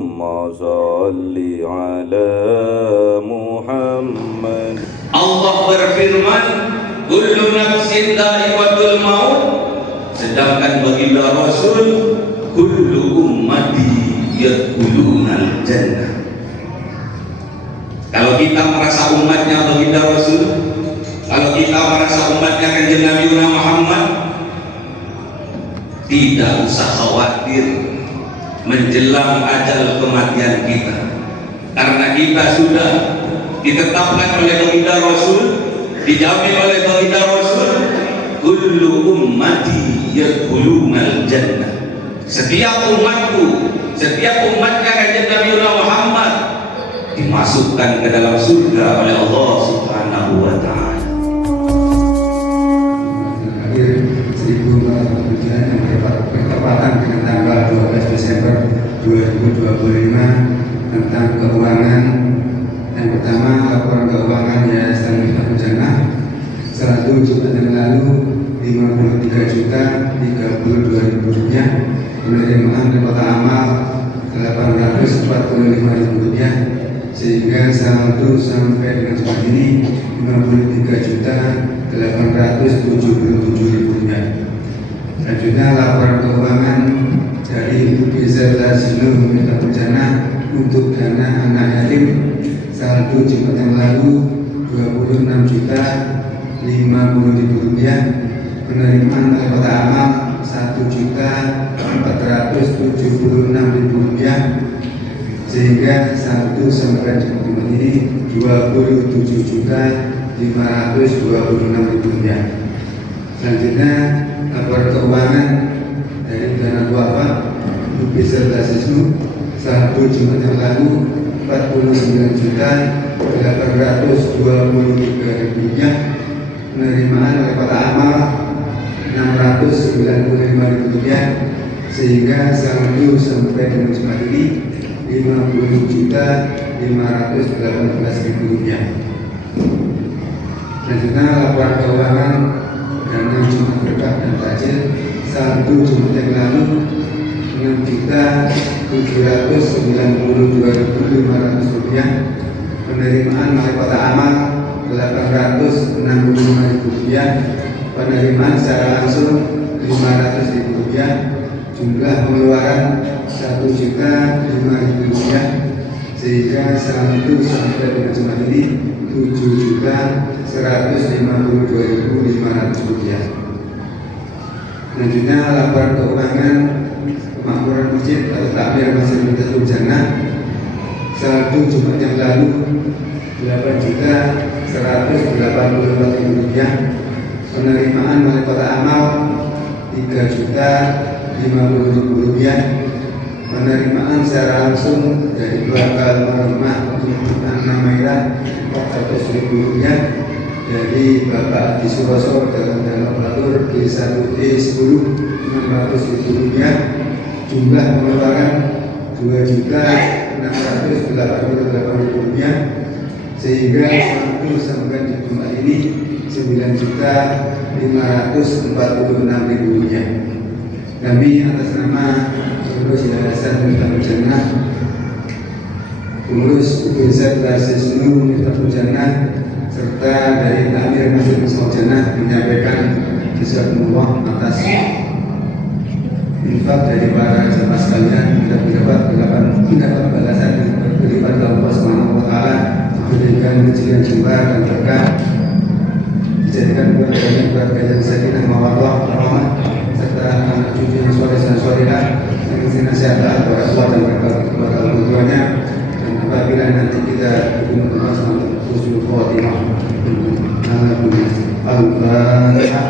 Allahumma salli ala Muhammad. Allah berfirman, kullu nafsin dha'iqatul maut, sedangkan baginda Rasul, kullu ummati yadkhulunal jannah. Kalau kita merasa umatnya baginda Rasul, kalau kita merasa umatnya kanjeng Nabi Muhammad, tidak usah khawatir menjelang ajal kematian kita, karena kita sudah ditetapkan oleh baginda Rasul, dijamin oleh baginda Rasul, kullu ummati yadkhulunal jannah. Setiap umatku, setiap umatnya kanjeng Nabi Muhammad dimasukkan ke dalam surga oleh Allah Subhanahu wa Ta'ala. Yang bertepatan dengan tanggal 12 Desember 2025 tentang keuangan. Yang pertama, laporan keuangan Yayasan Miftahul Jannah 1 Jumat yang lalu 53.032.000 rupiah, penerimaan dari kota amal 845.000 rupiah, sehingga saldo sampai dengan saat ini 53.877.000 rupiah. Selanjutnya, laporan keuangan dari Ibu Biza Lazinu Miftahul Jannah untuk dana anak yatim saldo Jumat yang lalu 26.050.000 rupiah, penerimaan oleh kota amal 1.476.000 rupiah, sehingga saldo sampai Jumat ini 27.526.000 rupiah. Selanjutnya, laporan keuangan dari dana duafa Lubis Lazismu 1 Jumat yang lalu 49.823.000 rupiah, penerimaan oleh kota amal 695.000 rupiah, sehingga saldo sampai dengan Jumat ini 50.518.000 rupiah. Selanjutnya, laporan keuangan dana Jumat berkah dan takjil saldo Jumat yang lalu 6.792.500 rupiah, penerimaan oleh kota amal 865.000 rupiah, penerimaan secara langsung 500.000 rupiah, jumlah pengeluaran 1.005.000 rupiah, sehingga saldo sampai dengan Jumat ini 7.152.500 rupiah. Selanjutnya, laporan keuangan pemakmuran masjid atau takmir Masjid Miftahul Jannah saldo Jumat yang lalu 8.184.000 rupiah, penerimaan oleh kota amal 3.050.000 rupiah, penerimaan secara langsung dari keluarga almarhumah Anna Mairah 400.000 rupiah, dari Bapak Adi Suroso dalam nomenklatur D1E 10 600.000 rupiah, jumlah pengeluaran 2.688.000 rupiah, sehingga saldo sampai di Jumat ini 9.546.000 rupiah. Kami atas nama pengurus Yayasan Miftahul Jannah, pengurus UBZ Lazisnu Miftahul Jannah, serta dari takmir Masjid Miftahul Jannah menyampaikan jazakumullah atas infak dari para jamaah sekalian, mendapat balasan yang berlipat dari Allah Subhanahu wa Ta'ala, memberikan rezeki jembar dan berkah, dijadikan keluarga yang sakinah mawaddah warahmah, serta anak cucu yang soleh dan solehah yang nasihat kepada Allah dan kepada orang tuanya. Dan apabila nanti kita bertemu dengan Allah husnul khatimah. Al-Fatihah.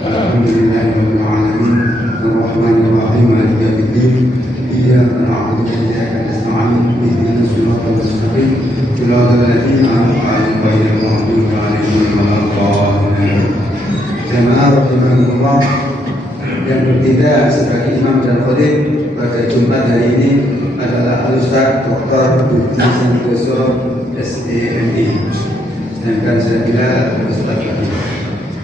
Alhamdulillahirabbil alamin, arrahmanir rahim, maliki yaumiddin, iyyaka na'budu wa iyyaka nasta'in, ihdinas siratal mustaqim, siratal ladzina an'amta 'alaihim ghairil maghdubi 'alaihim waladdallin. Jamaah rahimakumullah, yang bertindak sebagai imam dan khatib pada Jumat hari ini adalah Al-Ustaz Dr. Budi Santoso SEMI, sedangkan saya bila Ustaz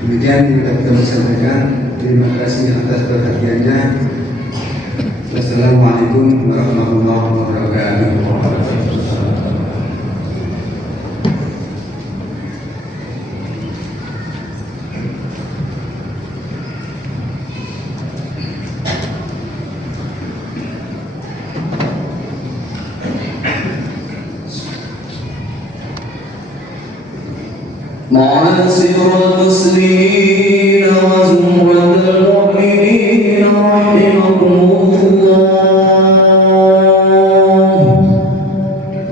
Demikian yang kita sampaikan. Terima kasih atas perhatiannya. Assalamualaikum warahmatullahi wabarakatuh. معاشر المسلمين وزمرة المؤمنين رحمكم الله.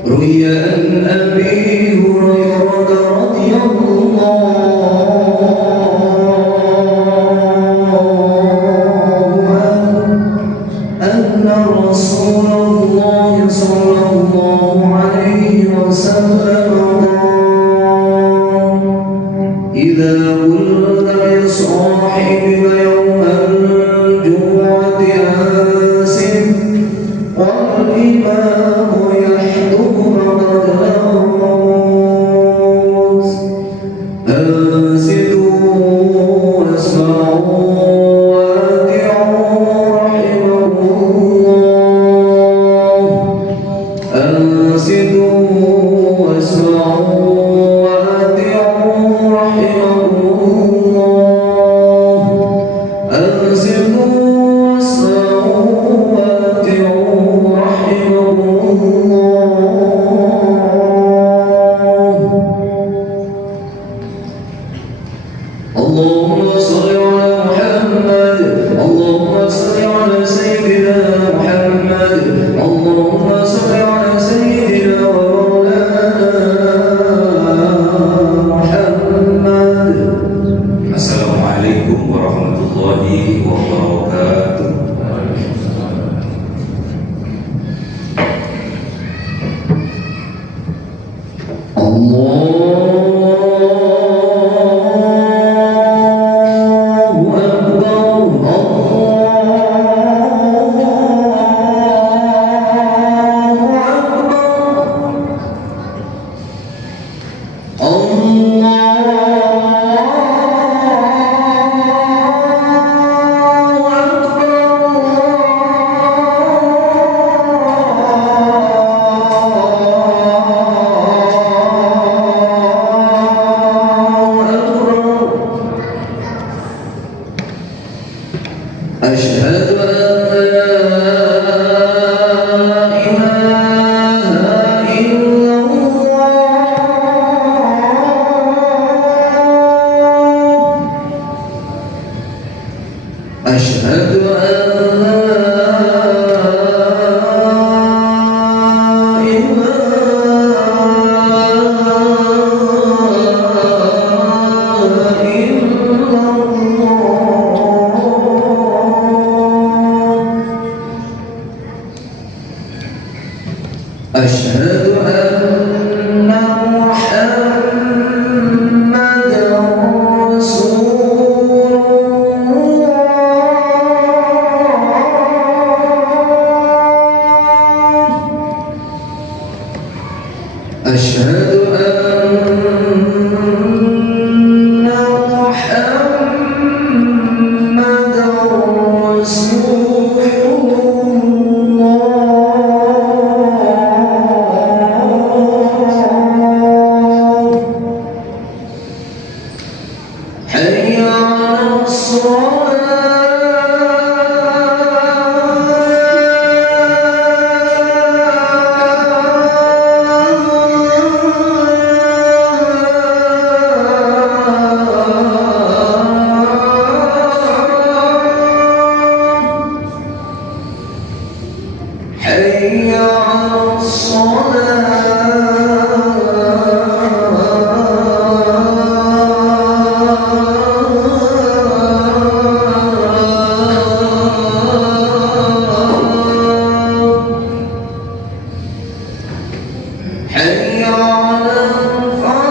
روي عن أبي هريرة رضي الله عنه أن رسول الله صلى الله عليه وسلم إذا قلت لصاحبك يوم الجمعة أنصت والإمام يحضر فقد لغوت. أنصتوا واسمعوا وأطيعوا رحمكم الله. أنصتوا واسمعوا اللهم صل على محمد. اللهم صل على سيدنا محمد. اللهم صل على سيدنا ومولانا محمد. Assalamualaikum warahmatullahi wabarakatuh. أشهد أن لا إله إلا الله. أشهد أن لا أشهد أن محمدًا رسول الله. أشهد أن محمدًا رسول حي على حي على حي على الفلاح.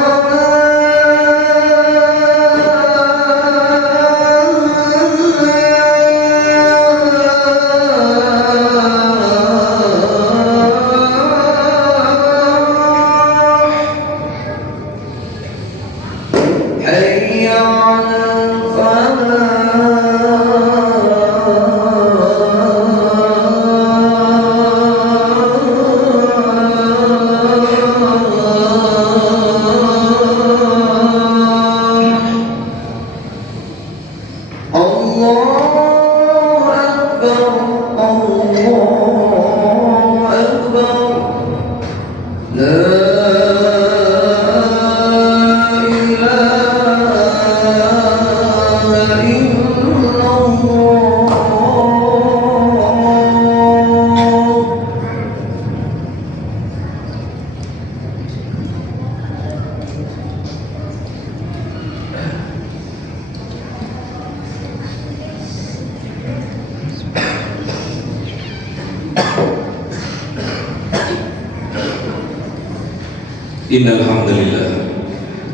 Innal hamdalillah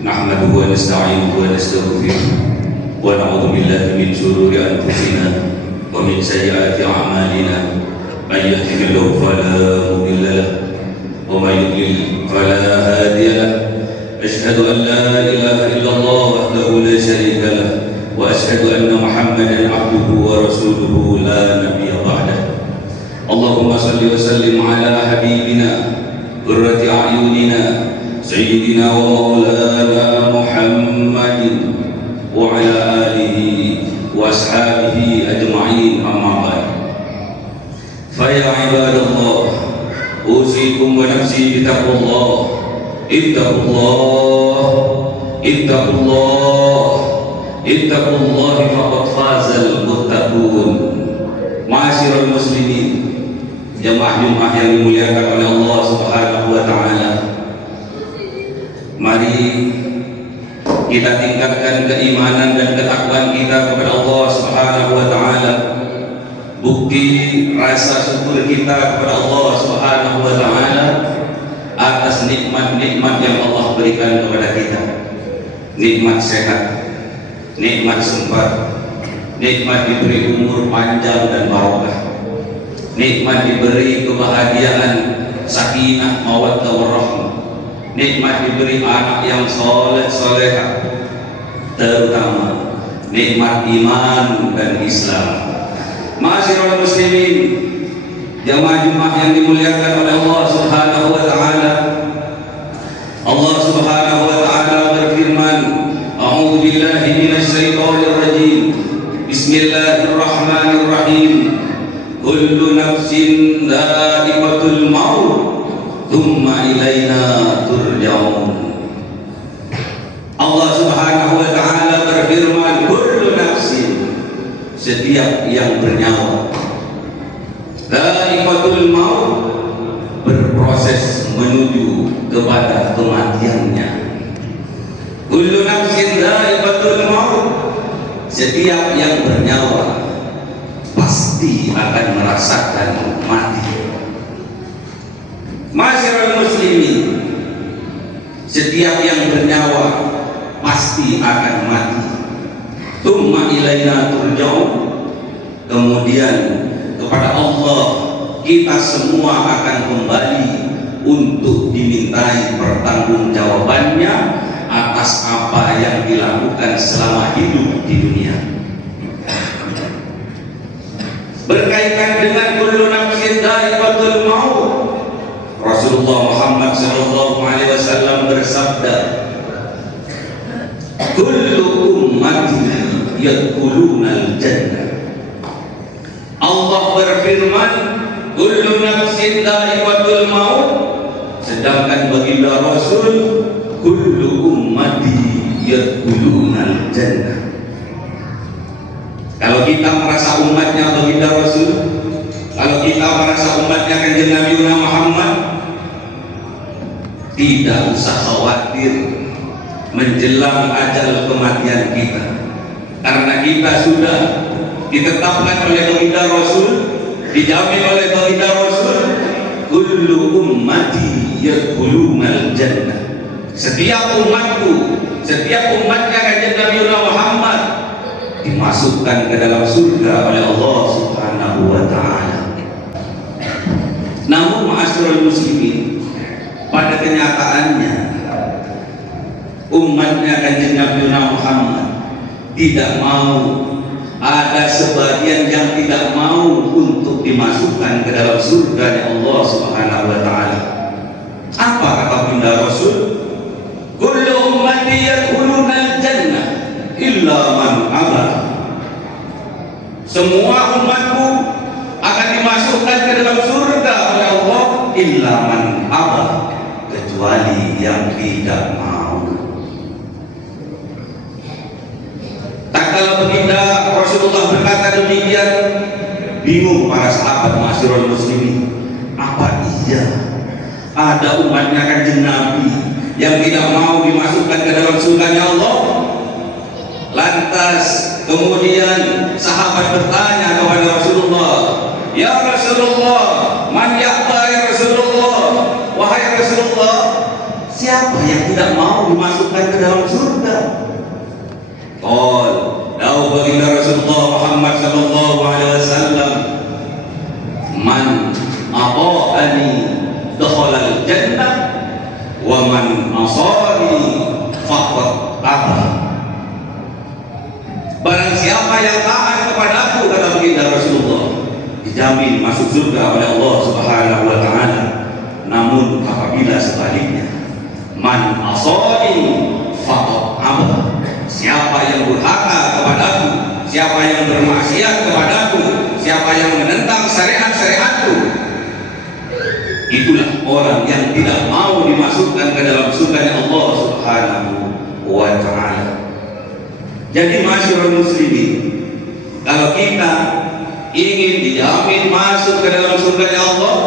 nahmaduhu wa nasta'inuhu wa nastaghfiruh wa na'udzu billahi min shururi anfusina wa min sayyiati a'malina may yahdihillahu fala mudilla lahu wa may yudlil fala hadiya lahu ashhadu an la ilaha illallah wahdahu la sharika lahu wa ashhadu anna Muhammadan 'abduhu wa rasuluhu la nabiyya ba'dahu. Allahumma shalli wa sallim ala habibina qurrati a'yunina Sayyidina wa maulana Muhammadin wa ala alihi wa ashabihi ajma'in, amma ba'd. Fa ya ibadallah, usikum wa nafsi bi taqwallah. Ittaqullah, ittaqullah, ittaqullah faqad fazal muttaqun. Ma'asyiral muslimin, jamaah-jamaah yang dimuliakan oleh Allah Subhanahu wa taala. Mari kita tingkatkan keimanan dan ketakwaan kita kepada Allah Subhanahu wa taala. Bukti rasa syukur kita kepada Allah Subhanahu wa taala atas nikmat-nikmat yang Allah berikan kepada kita. Nikmat sehat, nikmat sempat, nikmat diberi umur panjang dan barokah, nikmat diberi kebahagiaan, sakinah, mawaddah warahmah, nikmat diberi anak yang soleh-solehah, terutama nikmat iman dan Islam. Ma'asyiral muslimin, jamaah-jamaah yang dimuliakan oleh Allah Subhanahu wa taala. Allah Subhanahu wa taala berfirman, a'udzu billahi minasy syaithanir rajim. Bismillahirrahmanirrahim. Kullu nafsin dha'iqatul maut. Tsumma ilaina turja'un. Allah Subhanahu wa taala berfirman, kullu nafsin, setiap yang bernyawa, dha'iqatul maut, berproses menuju kepada kematiannya. Kullu nafsin dha'iqatul maut, setiap yang bernyawa pasti akan merasakan mati. Ma'asyiral muslimin, setiap yang bernyawa pasti akan mati. Tsumma ilaina turja'un, kemudian kepada Allah kita semua akan kembali untuk dimintai pertanggungjawabannya atas apa yang dilakukan selama hidup di dunia. Berkaitan dengan kullu nafsin dha'iqatul maut, Rasulullah Muhammad sallallahu alaihi wasallam bersabda, kullu ummati yadkhulunal jannah. Allah berfirman, kullu nafsin dha'iqatul maut, sedangkan baginda Rasul, kullu ummati yadkhulunal jannah. Kalau kita merasa umatnya baginda Rasul, kalau kita merasa umatnya kanjeng Nabi Muhammad, tidak usah khawatir menjelang ajal kematian kita, karena kita sudah ditetapkan oleh baginda Rasul, dijamin oleh baginda Rasul, kullu ummati yadkhulunal jannah. Setiap umatku, setiap umatnya kanjeng Nabi Muhammad dimasukkan ke dalam surga oleh Allah Subhanahu wa taala. Namun ma'asyiral muslimin, pada kenyataannya umatnya kanjeng Nabi Muhammad tidak mau, ada sebagian yang tidak mau untuk dimasukkan ke dalam surga Allah Subhanahu wa taala. Apa kata baginda Rasul? Kullu ummati yadkhulunal jannah illa man aba. Semua umatku akan dimasukkan ke dalam surga oleh Allah illa man aba, kecuali yang tidak mau. Tak kala baginda Rasulullah berkata demikian, bingung para sahabat masyarul muslimin, apa iya ada umatnya Kanjeng Nabi yang tidak mau dimasukkan ke dalam surganya Allah? Lantas kemudian sahabat bertanya kepada Rasulullah, ya Rasulullah, man ya'ba ya Rasulullah, wahai Rasulullah, siapa yang tidak mau dimasukkan ke dalam surga? Qol, lau baginda Rasulullah Muhammad sallallahu alaihi wasallam, man ata'ani dakhala al-jannah wa man asani faqad aba. Barang siapa yang taat kepadaku, kata baginda Rasulullah, dijamin masuk surga oleh Allah Subhanahu wa taala. Namun apabila sebaliknya, man asani faqad aba, siapa yang durhaka kepadaku, siapa yang bermaksiat kepadaku, siapa yang menentang syariat-syariatku, itulah orang yang tidak mau dimasukkan ke dalam surga Allah Subhanahu wa taala. Jadi masyarul muslimin, kalau kita ingin dijamin masuk ke dalam surga Allah,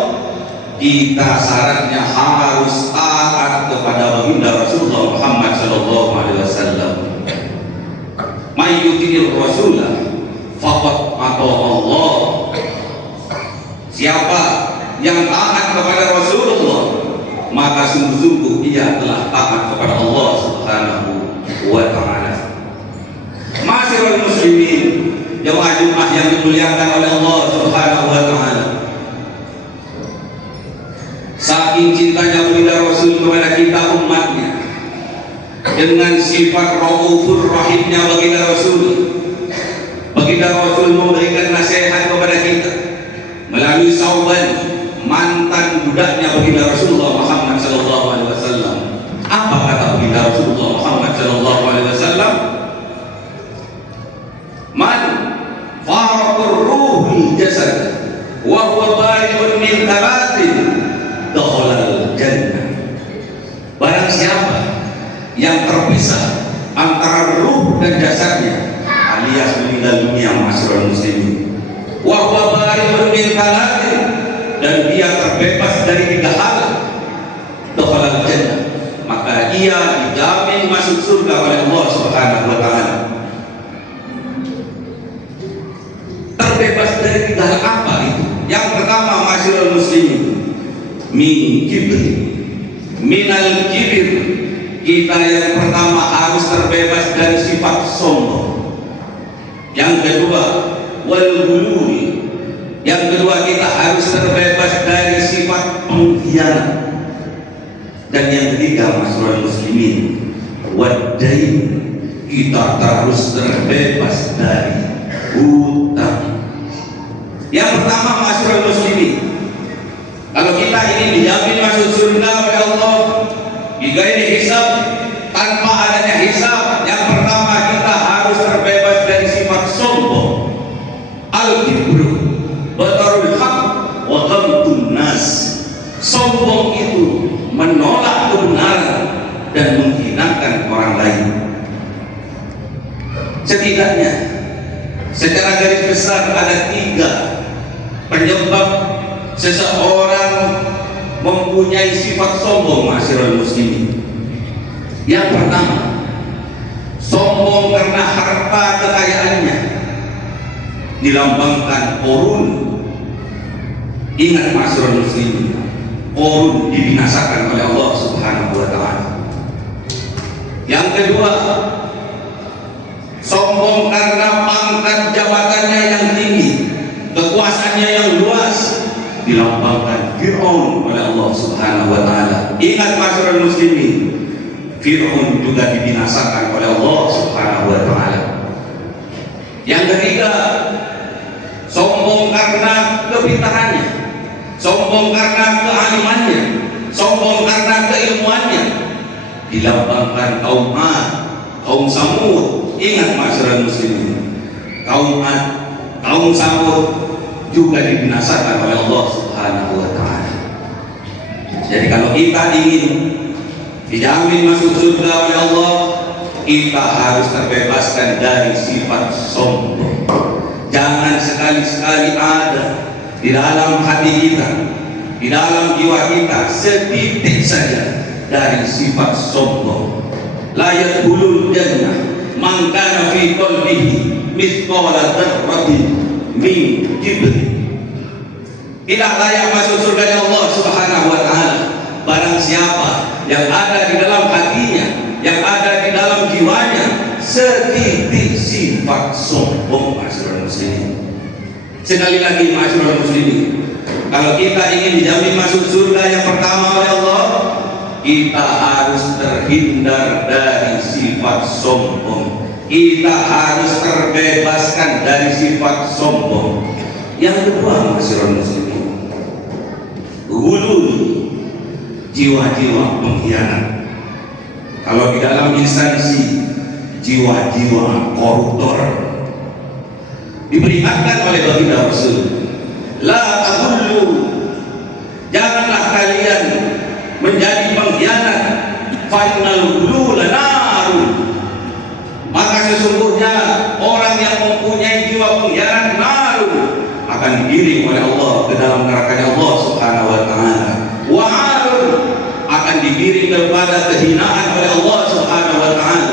kita syaratnya harus taat kepada baginda Rasulullah Muhammad sallallahu alaihi wasallam. May yuti'ir rasulah faqad ata Allah. Siapa yang taat kepada Rasulullah, maka sungguh-sungguh ia telah taat kepada Allah Subhanahu wa taala. Masyarul muslimin, jemaah Jumat yang dimuliakan oleh Allah Subhanahu wa taala, saking cintanya baginda Rasul kepada kita umatnya, dengan sifat raufur rahimnya baginda Rasul, baginda Rasul memberikan nasihat kepada kita melalui Sauban, mantan budaknya baginda Rasulullah Muhammad sallallahu alaihi wasallam. Apa kata baginda Rasulullah Muhammad sallallahu alaihi wasallam? Man faraqur ruhul jasad wa huwa bari'un min thalathin dakhala al-jannah. Barang siapa yang terpisah antara ruh dan jasadnya, alias meninggal dunia, masyarul muslimin, wa huwa bari'un min thalathin, dan dia terbebas dari 3 hal, dakhala al-jannah, maka ia dijamin masuk surga oleh Allah Subhanahu wa taala. Terbebas dari 3 hal apa itu? Yang pertama, masyarul muslimin, min kibr, minal kibir. Kita yang pertama harus terbebas dari sifat sombong. Yang kedua, wal ghululi. Yang kedua, kita harus terbebas dari sifat pengkhianat. Dan yang ketiga, masyarul muslimin, wadain. Kita harus terbebas dari hutang. Yang pertama, masyarul muslimin, kalau kita ingin dijamin masuk surga oleh Allah bighairi hisab, tanpa adanya hisab, yang pertama kita harus terbebas dari sifat sombong, al-kibru, batarul haq, wa ghamtun nas. Sombong itu menolak kebenaran dan menghinakan orang lain. Setidaknya secara garis besar ada 3 penyebab seseorang mempunyai sifat sombong, masyarul muslimin. Yang pertama, sombong karena harta kekayaannya dilambangkan korun. Ingat masyarul muslimin, korun dibinasakan oleh Allah Subhanahu wa taala. Yang kedua, sombong karena pangkat jabatannya yang tinggi, kekuasaannya yang luas, dilambangkan Fir'aun oleh Allah Subhanahu wa taala. Ingat masyarul muslimin, Fir'aun juga dibinasakan oleh Allah Subhanahu wa taala. Yang ketiga, sombong karena kepintarannya, sombong karena kealimannya, sombong karena keilmuannya, dilambangkan kaum Ad, kaum Samud. Ingat masyarul muslimin, kaum Ad, kaum Samud juga dibinasakan oleh Allah Subhanahu wa Ta'ala. Jadi kalau kita ingin dijamin masuk surga oleh Allah, kita harus terbebaskan dari sifat sombong. Jangan sekali-sekali ada di dalam hati kita, di dalam jiwa kita setitik saja dari sifat sombong. La yadkhulul jannah man kana fi qalbihi mithqala dzarratin min kibr. Tidak layak masuk surga Allah Subhanahu wa Ta'ala barang siapa yang ada di dalam hatinya, yang ada di dalam jiwanya setitik sifat sombong. Masyaallah muslimin. Sekali lagi masyaallah muslimin, kalau kita ingin dijamin masuk surga yang pertama oleh Allah, kita harus terhindar dari sifat sombong. Kita harus terbebaskan dari sifat sombong. Yang kedua masyaallah muslimin, hulul, jiwa-jiwa pengkhianat. Kalau di dalam instansi, jiwa-jiwa koruptor. Diperingatkan oleh baginda Rasul, la tahullu, janganlah kalian menjadi pengkhianat, fa innal hulula narun, maka sesungguhnya orang yang mempunyai jiwa pengkhianat narun akan digiring oleh Allah ke dalam neraka Allah Subhanahu wa Ta'ala. Wa arun, akan digiring kepada kehinaan oleh Allah Subhanahu wa Ta'ala.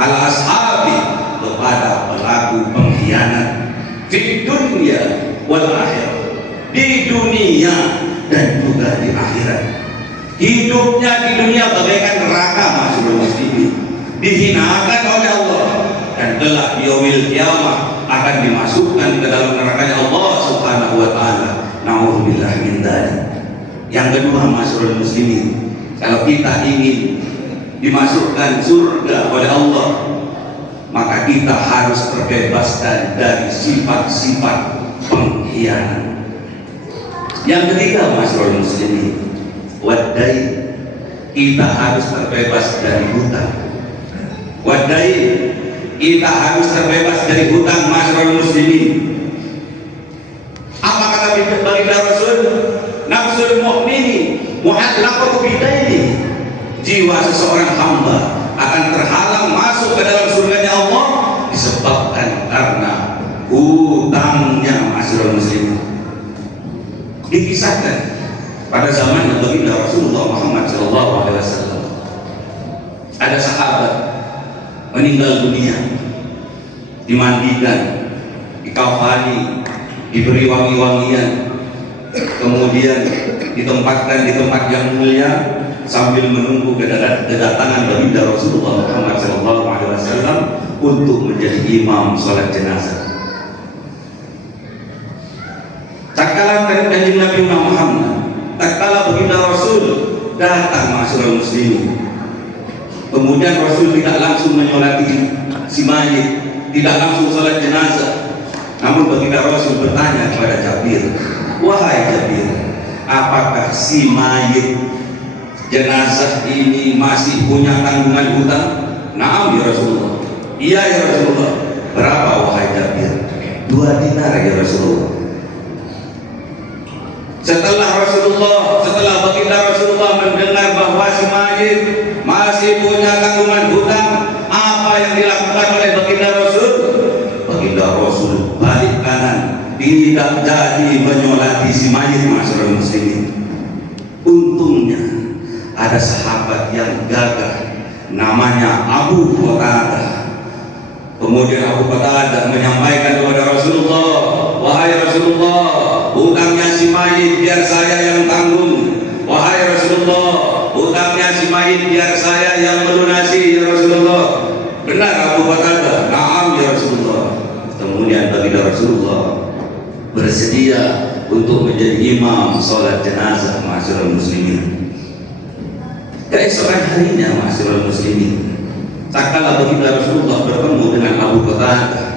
Al ashabi, kepada pelaku pengkhianat di dunia wal akhirah, di dunia dan juga di akhirat. Hidupnya di dunia bagaikan neraka masyaallah muslimin, dihinakan oleh Allah, dan kelak di yaumil qiyamah akan dimasukkan ke dalam neraka Allah Subhanahu wa Ta'ala. Nauzubillah min dzalik. Yang kedua masyaallah muslimin, kalau kita ingin dimasukkan surga oleh Allah, maka kita harus terbebaskan dari sifat-sifat pengkhianat. Yang ketiga masyaallah muslimin, wadai, kita harus terbebas dari hutang. Wadai, kita harus terbebas dari hutang masyaallah muslimin. Apa kata baginda Rasul? Nafsul mu'mini mu'allaqatu bidaini, jiwa seseorang hamba akan terhalang masuk ke dalam surganya Allah disebabkan karena hutangnya masyaallah muslimin. Dikisahkan pada zaman baginda Rasulullah Muhammad SAW, ada sahabat meninggal dunia, dimandikan, dikafani, diberi wangi-wangian, kemudian ditempatkan di tempat yang mulia sambil menunggu kedatangan baginda Rasulullah Muhammad SAW untuk menjadi imam salat jenazah. Tatkala kanjeng Nabi Muhammad, tatkala baginda Rasul datang masyaallah muslimin, kemudian Rasul tidak langsung menyolati si mayit, tidak langsung salat jenazah, namun baginda Rasul bertanya kepada Jabir, wahai Jabir, apakah si mayit jenazah ini masih punya tanggungan hutang? Naam ya Rasulullah. Iya ya Rasulullah. Berapa wahai Jabir? 2 dinar ya Rasulullah. Setelah baginda Rasulullah mendengar bahwa si mayit masih punya tanggungan hutang, apa yang dilakukan oleh baginda Rasul? Baginda Rasul balik kanan, tidak jadi menyolati si mayit masyaallah muslimin. Untungnya ada sahabat yang gagah namanya Abu Qatadah. Kemudian Abu Qatadah menyampaikan kepada Rasulullah, wahai Rasulullah, hutangnya si mayit biar saya yang tanggung. Wahai Rasulullah, hutangnya si mayit biar saya yang melunasi ya Rasulullah. Benar Abu Qatadah? Naam ya Rasulullah. Kemudian baginda Rasulullah bersedia untuk menjadi imam salat jenazah masyaallah muslimin. Keesokan harinya masyaallah muslimin, tatkala baginda Rasulullah bertemu dengan Abu Qatadah,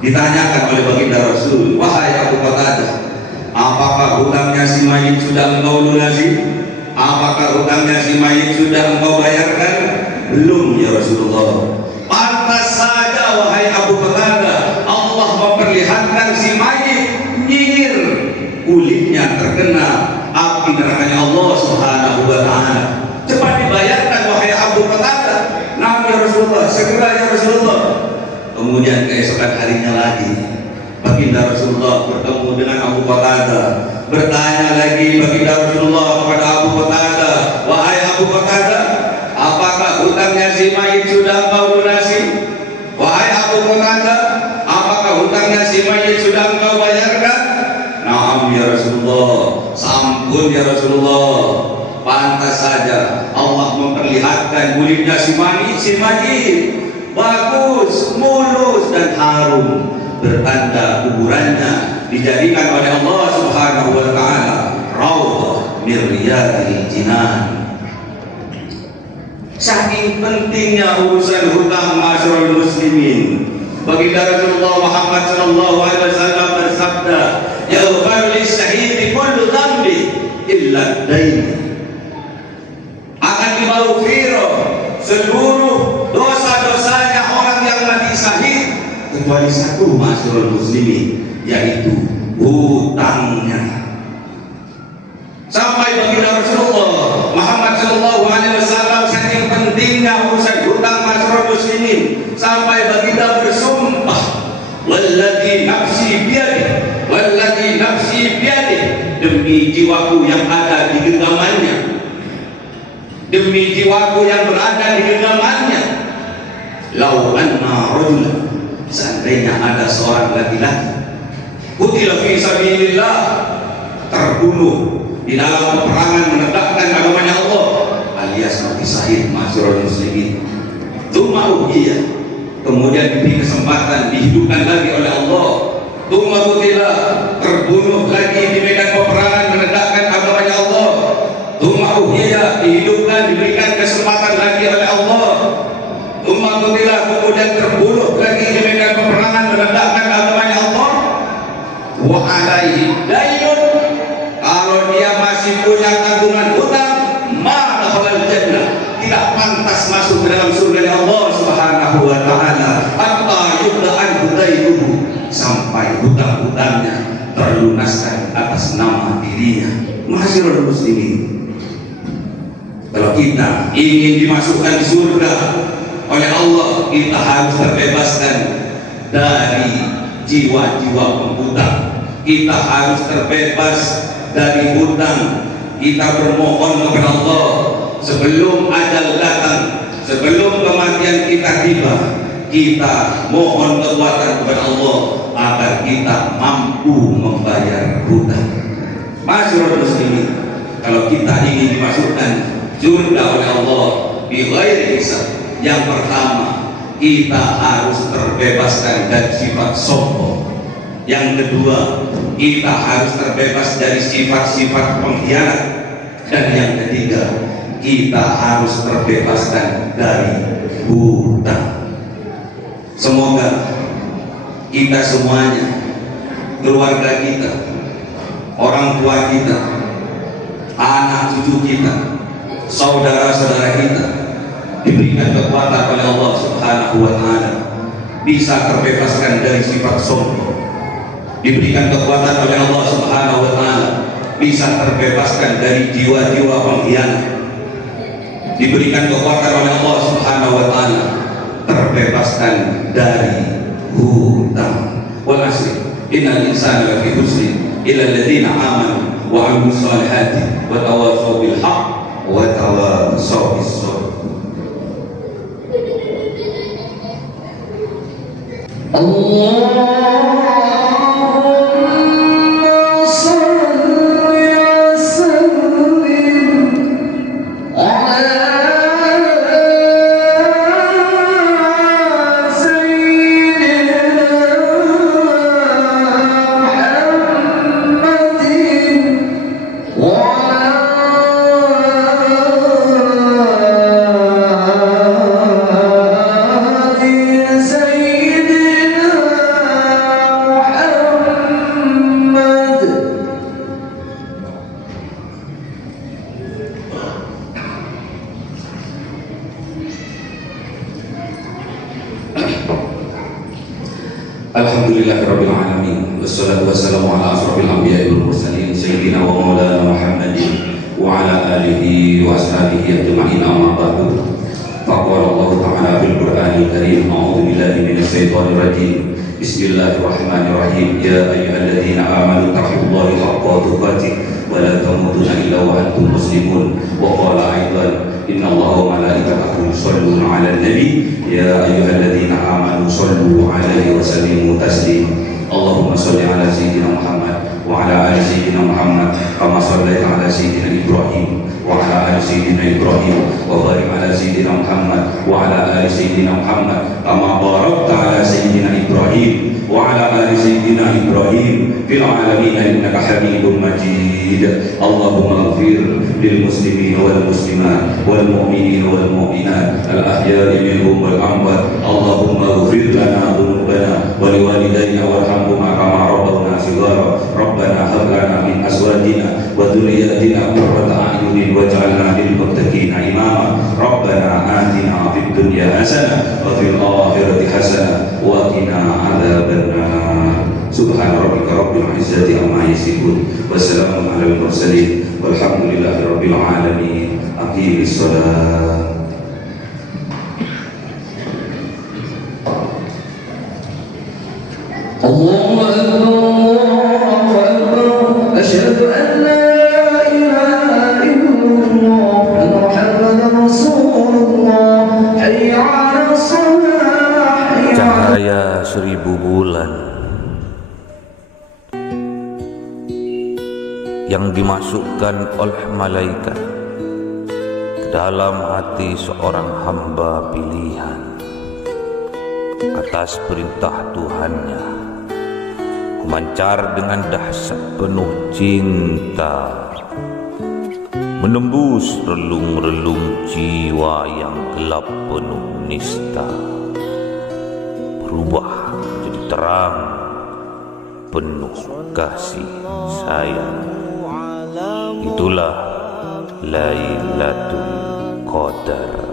ditanyakan oleh baginda Rasul, wahai Abu Qatadah, apakah hutangnya si mayit sudah engkau lunasi? Apakah hutangnya si mayit sudah engkau bayarkan? Belum ya Rasulullah. Pantas saja wahai Abu Qatadah, Allah memperlihatkan si mayit kulitnya terkena api nerakanya Allah Subhanahu wa Ta'ala. Cepat dibayarkan wahai Abu Qatadah. Naam ya Rasulullah, segera ya Rasulullah. Kemudian keesokan harinya lagi baginda Rasulullah bertemu dengan Abu Qatadah, bertanya lagi baginda Rasulullah kepada Abu Qatadah, wahai Abu Qatadah, apakah hutangnya si mayit sudah kau lunasi? Wahai Abu Qatadah, apakah hutangnya si mayit sudah engkau bayarkan? Naam ya Rasulullah, sampun ya Rasulullah. Pantas saja Allah memperlihatkan kulitnya si mayit bagus, mulus dan harum, bertanda kuburannya dijadikan oleh Allah Subhanahu wa Ta'ala raudhah min riyadil jinan. Saking pentingnya urusan hutang masyarul muslimin, baginda Rasulullah Muhammad sallallahu alaihi wasallam bersabda, yaghfaru lis-syahidi kullu dhanbi illa ad-dain. Akan dimaghfirah seluruh dosa-dosanya orang yang mati syahid kecuali satu masyarul muslimin, yaitu hutangnya. Sampai baginda Rasulullah Muhammad sallallahu alaihi wasallam saking pentingnya urusan hutang masyarul muslimin, sampai baginda bersumpah, walladzi nafsi biyadihi, demi jiwaku yang ada di genggamannya, demi jiwaku yang berada di genggamannya, lau anna rajulan, seandainya ada seorang laki-laki qutila fi sabilillah, terbunuh di dalam peperangan menegakkan agamanya Allah, alias mati syahid masyarul muslimin, tsumma uhiya, kemudian diberi kesempatan dihidupkan lagi oleh Allah, tsumma qutila, terbunuh lagi di medan peperangan menegakkan agamanya Allah, tsumma uhiya, dihidupkan, diberikan kesempatan lagi oleh Allah, tsumma qutila, kemudian terbunuh lagi di medan peperangan menegakkan agamanya Allah, wa alaihi daynun, kalau dia masih punya tanggungan hutang, ma dakhalal jannah, tidak pantas masuk ke dalam surga Allah Subhanahu wa Ta'ala, hatta yudla'an hudaiduhu, sampai hutang-hutangnya terlunaskan atas nama dirinya. Masyarul muslimin, kalau kita ingin dimasukkan di surga oleh Allah, kita harus terbebaskan dari jiwa-jiwa penghutang. Kita harus terbebas dari hutang. Kita bermohon kepada Allah sebelum ajal datang, sebelum kematian kita tiba, kita mohon kekuatan kepada Allah agar kita mampu membayar hutang. Masyarul muslimin, kalau kita ingin dimasukkan surga oleh Allah bi ghairi hisab, yang pertama kita harus terbebaskan dari sifat sombong. Yang kedua, kita harus terbebas dari sifat-sifat pengkhianat. Dan yang ketiga, kita harus terbebaskan dari hutang. Semoga kita semuanya, keluarga kita, orang tua kita, anak cucu kita, saudara-saudara kita diberikan kekuatan oleh Allah Subhanahu wa Ta'ala, bisa terbebaskan dari sifat sombong, diberikan kekuatan oleh Allah Subhanahu wa Ta'ala, bisa terbebaskan dari jiwa-jiwa pengkhianat, diberikan kekuatan oleh Allah Subhanahu wa Ta'ala, terbebaskan dari hutang. Wal asri innal insana lafi khusr illa alladziina aamanu wa 'amilus shalihati wa tawassaw bil haqq wa tawassaw bis sabr. Alhamdulillahirabbil alamin, wassalatu wassalamu ala asrofil anbiya'i wal mursalin الكريم أعوذ بالله من الشيطان الرجيم بسم الله الرحمن الرحيم يا أيها الذين آمنوا اتقوا الله حق تقاته ولا تموتن إلا وأنتم مسلمون وقال أيضا إن الله وملائكته يصلون على النبي يا أيها الذين آمنوا صلوا عليه وسلموا تسليما اللهم صل على سيدنا محمد وعلى آل سيدنا محمد كما صليت على سيدنا إبراهيم وعلى آل سيدنا إبراهيم وبارك على سيدنا محمد وعلى آل سيدنا محمد كما باركت على سيدنا إبراهيم وعلى آل سيدنا إبراهيم في العالمين إنك حميد مجيد اللهم اغفر للمسلمين والمسلمات والمؤمنين والمؤمنات الأحياء منهم والأموات اللهم اغفر لنا ذنوبنا ولوالدينا وارحمهما كما ربونا صغارا ربنا هب لنا من أزواجنا وذرياتنا قرة أعين واجعلنا للمتقين إماما ربنا آتنا في الدنيا حسنة وفي الآخرة حسنة وقنا عذاب النار سبحان ربك رب العزة عما يصفون وسلام على المرسلين والحمد لله رب العالمين أقيم الصلاة الله أكبر الله أكبر أشهد أن لا إله إلا الله أن محمدا رسول الله حي على الصلاة حي على Cahaya 1000 bulan yang dimasukkan oleh malaikat ke dalam hati seorang hamba pilihan atas perintah Tuhannya, memancar dengan dahsyat penuh cinta, menembus relung-relung jiwa yang gelap penuh nista, berubah menjadi terang penuh kasih sayang. Itulah Lailatul Qadar.